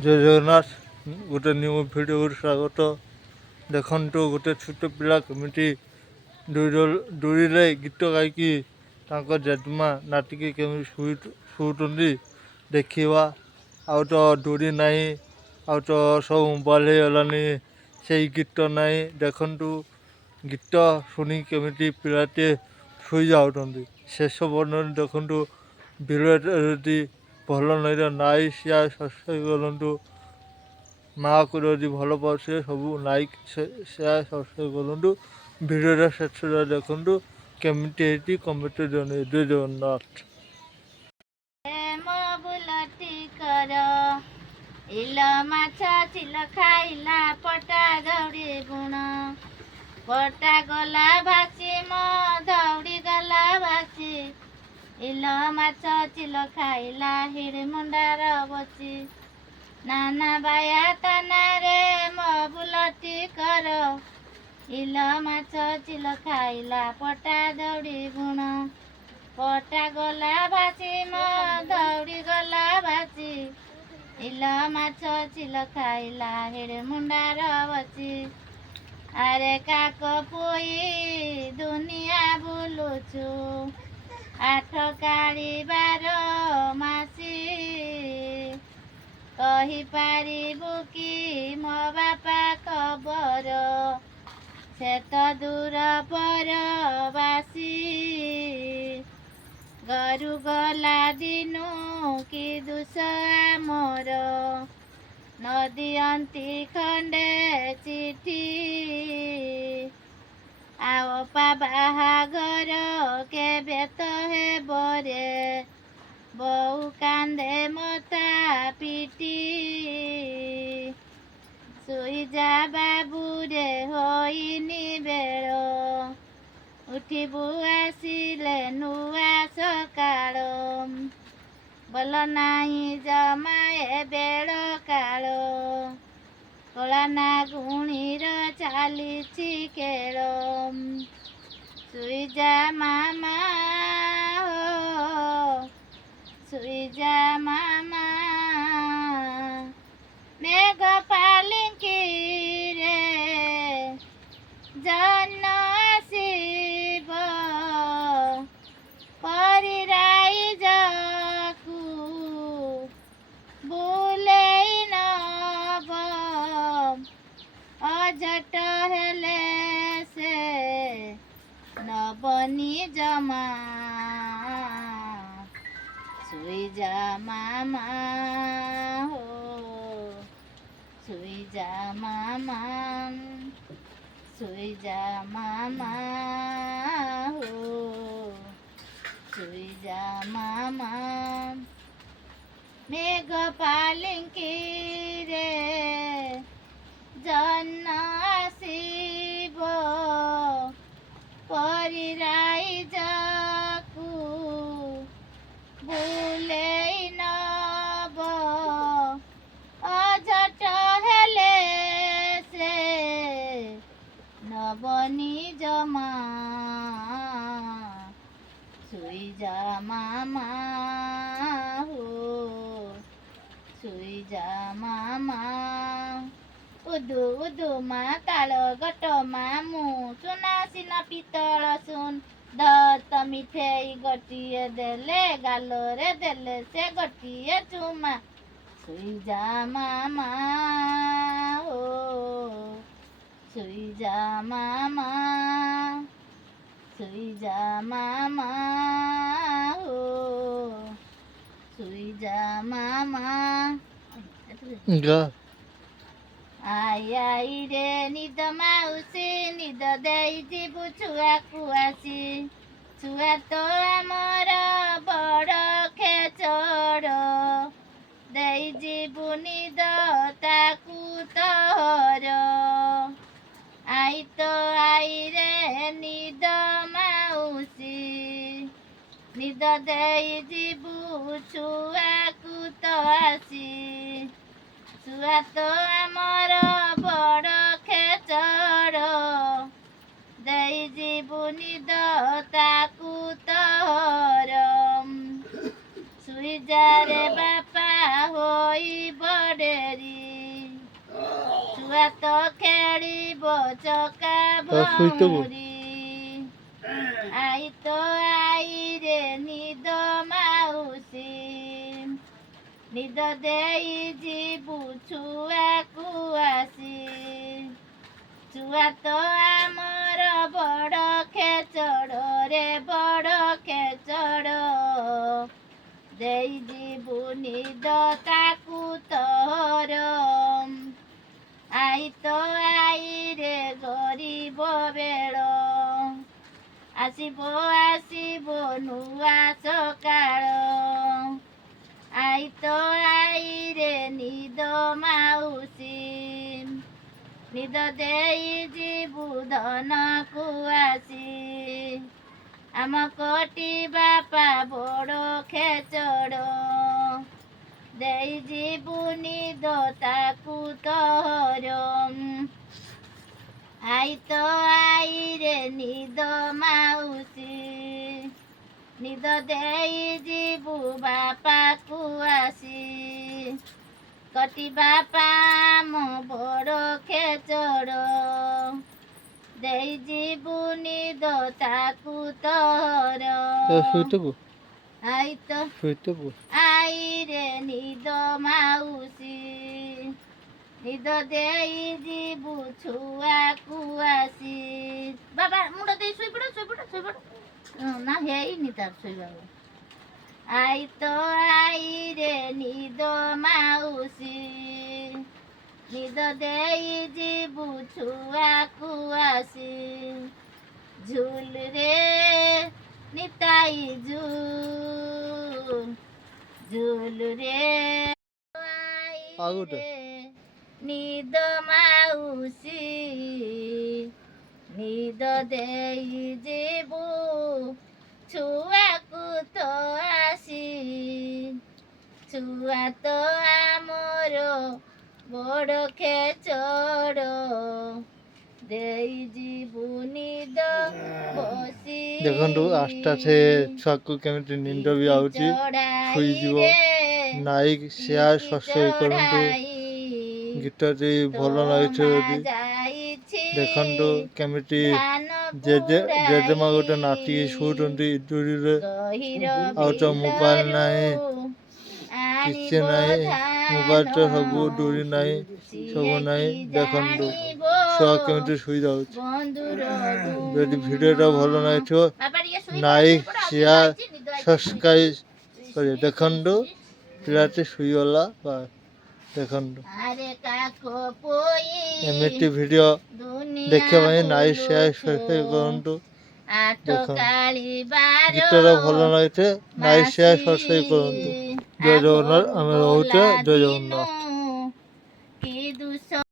ଜୟ ଜଗନ୍ନାଥ। ଗୋଟେ ନ୍ୟୁ ଭିଡ଼ିଓକୁ ସ୍ୱାଗତ। ଦେଖନ୍ତୁ ଗୋଟେ ଛୋଟ ପିଲା କେମିତି ଦୂରିରେ ଗୀତ ଗାଇକି ତାଙ୍କ ଜେଜେମା ନାତିକି କେମିତି ଶୁଉଛନ୍ତି ଦେଖିବା। ଆଉ ତ ଦୂରି ନାହିଁ, ଆଉ ତ ସବୁ ମୋବାଇଲ୍ ହେଇଗଲାନି, ସେଇ ଗୀତ ନାହିଁ। ଦେଖନ୍ତୁ ଗୀତ ଶୁଣି କେମିତି ପିଲାଟିଏ ଶୋଇଯାଉଛନ୍ତି। ଶେଷ ପର୍ଯ୍ୟନ୍ତ ଦେଖନ୍ତୁ। ଭିଡ଼ିଓ ଯଦି ଭଲ ନାହିଁ ନାଇଁ ସିଆ ସବସ୍କ୍ରାଇବ୍ କରନ୍ତୁ। ମାଆକୁ ଯଦି ଭଲ ପାଉଥିବେ ସବୁ ଲାଇକ୍ ସେୟାର ସବସ୍କ୍ରାଇବ୍ କରନ୍ତୁ। ଭିଡ଼ିଓଟା ଶେଷରେ ଦେଖନ୍ତୁ କେମିତି ହେଇଛି କମେଣ୍ଟରେ ଜଣେଇବେ। ଜୟ ଜଗନ୍ନାଥ। ଇଲ ମାଛ ଚିଲ ଖାଇଲା ପଟା ଦୌଡ଼ି ଗୁଣ ପଟା ଗଲା ଭାସି ମୋ ଦୌଡ଼ି ଗଲା ଭାସି। ଇଲ ମାଛ ଚିଲ ଖାଇଲା ହିଡ଼ି ମୁଣ୍ଡାର ବସି। ନାନା ବାୟା ତାନାରେ ମୋ ବୁଲଟି କର। ଇଲ ମାଛ ଚିଲ ଖାଇଲା ପଟା ଦୌଡ଼ି ଗୁଣ ପଟା ଗଲା ଭାସି ମୋ ଦୌଡ଼ି ଗଲା ଭାସି। ଇଲ ମାଛ ଚିଲ ଖାଇଲା ହିଡ଼ି ମୁଣ୍ଡାର ବସି। ଆରେ କାକ ପୋଇ ଦୁନିଆ ବୁଲୁଛୁ, ଆଠ କାଳିବାର ମାସି। କହିପାରିବୁ କି ମୋ ବାପା ଖବର, ସେ ତ ଦୂର ପରବାସୀ। ଘରୁ ଗଲା ଦିନୁ କି ଦୁଷ ଆମର, ନ ଦିଅନ୍ତି ଖଣ୍ଡେ ଚିଠି। ଆଉ ଅପା ବାହାଘର କେବେ ତ ହେବ ରେ, ବୋଉ କାନ୍ଦେ ମଥା ପିଟି। ଶୋଇଯା ବାବୁରେ ହୋଇନି ବେଳ, ଉଠିବୁ ଆସିଲେ ନୂଆ ସକାଳ। ଭଲ ନାହିଁ ଜମା ଏ ବେଳ କାଳ, କଳା ନାଗୁଣୀର ଚାଲିଛି ଖେଳ। ଶୋଇଯା ମାମା ହୋ, ଶୋଇଯା ମାମା। ମେଘ ପାଲିଙ୍କିରେ ଜହ୍ନ ଆସିବ, ପରି ରାଇଜକୁ ବୁଲେଇ ନବ। ଅଝଟ ହେଲେ ସେ ନବନି ଜମା। ଶୋଇଯା ମାମା ହୋ, ଶୋଇଯା ମାମା। ଶୋଇଯା ମାମା ହୋ, ଶୋଇଯା ମାମା। ମେଘ ପାଲିଙ୍କିରେ ଜହ୍ନ ଆସିବ, ପରି ରାଇଜକୁ ବୁଲେଇ ନବ। ଅଝଟ ହେଲେ ସେ ନବନି ଜମା। ଶୋଇଯା ମାମା ହୋ, ଶୋଇଯା ମାମା। ଉଦୁ ଉଦୁ ମା ତାଳ ଗଟ ମାମୁଁ, ସୁନା ସିନା ପିତଳ ସୁନ୍। ଧତ ମିଠେଇ ଗୋଟିଏ ଦେଲେ, ଗାଲରେ ଦେଲେ ସେ ଗୋଟିଏ ଚୁମା। ଶୋଇଯା ମାମା ହୋ, ଶୋଇଯା ମାମା। ଶୋଇଯା ମାମା ହୋ, ଶୋଇଯା ମାମା। ଆଇ ଆଇରେ ନିଦ ମାଉସୀ, ନିଦ ଦେଇ ଯିବୁ ଛୁଆକୁ ଆସି। ଛୁଆ ତ ଆମର ବଡ଼ ଖେଚଡ଼, ଦେଇ ଯିବୁ ନିଦ ତାକୁ ତୋର। ଆଇ ତ ଆଇରେ ନିଦ ମାଉସୀ, ନିଦ ଦେଇ ଯିବୁ ଛୁଆକୁ ତ ଆସି। ଛୁଆ ତ ଆମର ବଡ଼ ଖେଚଡ଼, ଦେଇ ଯିବୁ ନିଦ ତାକୁ ତୋର। ଶୋଇଯା ରେ ବାପା ହୋଇ ବଡ଼େ ଘେରି ଛୁଆ ତ ଖେଳିବ ଚକା ତା ଶୋଇଥିବୁ। ଭଉଁରୀ ଆଇ ତ ଆଇରେ ନିଦ ମାଉସୀ ନିଦ ଦେଇ ଯିବୁ ଛୁଆକୁ ଆସି ଛୁଆ ତ ଆମର ବଡ଼ ଖେଚଡ଼ ରେ ବଡ଼ ଖେଚଡ଼ ଦେଇ ଯିବୁ ନିଦ ତାକୁ ତୋର ଆଇ ତ ଆଇରେ ଗରିବ ବେଳ ଆସିବ ଆସିବ ନୂଆ ସକାଳ ଆଇ ତ ଆଇରେ ନିଦ ମାଉସୀ ନିଦ ଦେଇ ଯିବୁ ଧନକୁ ଆସି ଆମ କୋଟି ବାପା ବଡ଼ ଖେଚଡ଼ ଦେଇ ଯିବୁ ନିଦ ତାକୁ ତୋର ଆଇ ତ ଆଇରେ ନିଦ ମାଉସୀ ନିଦ ଦେଇ ଯିବୁ ବାପାକୁ ଆସି କଟି ବାପା ଆମ ବଡ଼ ଖେଚଡ଼ ଦେଇ ଯିବୁ ନିଦ ତାକୁ ତୋର ତା ଶୋଇଥିବୁ। ଆଇ ତ ଶୋଇଥିବୁ। ଆଇରେ ନିଦ ମାଉସୀ ନିଦ ଦେଇ ଯିବୁ ଛୁଆକୁ ଆସି ବାବା ମୁଣ୍ଡ ଦେଇ ଶୋଇପଡ଼ ଶୋଇପଡ଼ ଶୋଇପଡ଼ ନା ହେଇନି ତାର ଶୋଇବାକୁ ଆଇ ତ ଆଇରେ ନିଦ ମାଉସୀ ନିଦ ଦେଇ ଯିବୁ ଛୁଆକୁ ଆସି ଝୁଲରେ ନିତାଇ ଝୁଲରେ ଆଉ ଗୋଟେ। ନିଦ ମାଉସୀ ନିଦ ଦେଇ ଯିବୁ ଛୁଆକୁ ତ ଆସି ଛୁଆ ତ ଆମର ବଡ଼ ଖେଚଡ଼ ଦେଇ ଯିବୁ ନିଦ ବସି ଦେଖନ୍ତୁ ଆସ୍ତେ ଆସ୍ତେ ଛୁଆକୁ କେମିତି ନିଦ ବି ଆଉଛି ଶୋଇଯିବ। ଲାଇକ୍ ସେୟାର ସବସ୍କ୍ରାଇବ କରନ୍ତୁ। ଗୀତଟି ଭଲ ଲାଗୁଛି ଯଦି ଦେଖନ୍ତୁ କେମିତି ଜେଜେମା ଗୋଟେ ନାଚିକି ଶୋଉଛନ୍ତି ଦୂରିରେ ଆଉ ତ ମୋବାଇଲ ନାହିଁ କିଛି ନାହିଁ ମୋବାଇଲ ତ ସବୁ ଦୂରି ନାହିଁ ସବୁ ନାହିଁ ଦେଖନ୍ତୁ ଛୁଆ କେମିତି ଶୋଇଯାଉଛି। ଯଦି ଭିଡ଼ିଓଟା ଭଲ ଲାଗିଥିବ ଲାଇକ୍ ସେୟାର ସବସ୍କ୍ରାଇବ କରିବେ। ଦେଖନ୍ତୁ ପିଲାଟି ଶୋଇଗଲା ବା ଦେଖନ୍ତୁ ଏମିତି ଭିଡ଼ିଓ ଦେଖିବା ପାଇଁ ଲାଇକ୍ ସେୟାର ସବସ୍କ୍ରାଇବ କରନ୍ତୁ। ଦେଖନ୍ତୁ ଗୀତଟା ଭଲ ଲାଗିଥିଲେ ଲାଇକ୍ ସେୟାର ସବସ୍କ୍ରାଇବ କରନ୍ତୁ। ଜୟ ଜଗନ୍ନାଥ। ଆମେ ରହୁଛେ ଜୟ ଜଗନ୍ନାଥ।